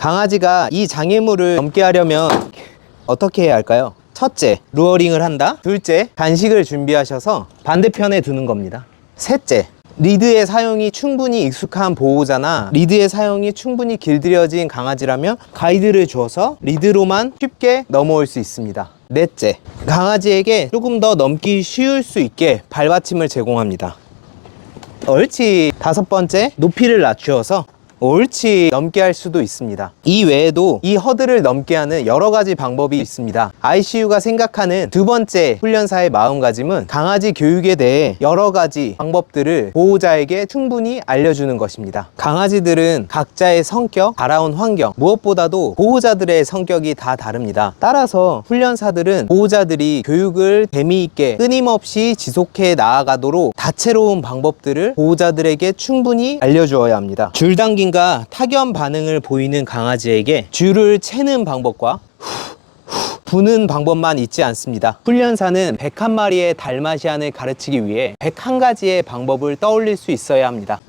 강아지가 이 장애물을 넘게 하려면 어떻게 해야 할까요? 첫째, 루어링을 한다. 둘째, 간식을 준비하셔서 반대편에 두는 겁니다. 셋째, 리드의 사용이 충분히 익숙한 보호자나 리드의 사용이 충분히 길들여진 강아지라면 가이드를 줘서 리드로만 쉽게 넘어올 수 있습니다. 넷째, 강아지에게 조금 더 넘기 쉬울 수 있게 발받침을 제공합니다. 옳지. 다섯 번째, 높이를 낮추어서 옳지 넘게 할 수도 있습니다. 이 외에도 이 허들을 넘게 하는 여러 가지 방법이 있습니다. ICU가 생각하는 두 번째 훈련사의 마음가짐은 강아지 교육에 대해 여러 가지 방법들을 보호자에게 충분히 알려주는 것입니다. 강아지들은 각자의 성격, 자라온 환경, 무엇보다도 보호자들의 성격이 다 다릅니다. 따라서 훈련사들은 보호자들이 교육을 재미있게 끊임없이 지속해 나아가도록 다채로운 방법들을 보호자들에게 충분히 알려주어야 합니다. 줄당 김과 타견 반응을 보이는 강아지에게 줄을 채는 방법과 부는 방법만 있지 않습니다. 훈련사는 101마리의 달마시안을 가르치기 위해 101가지의 방법을 떠올릴 수 있어야 합니다.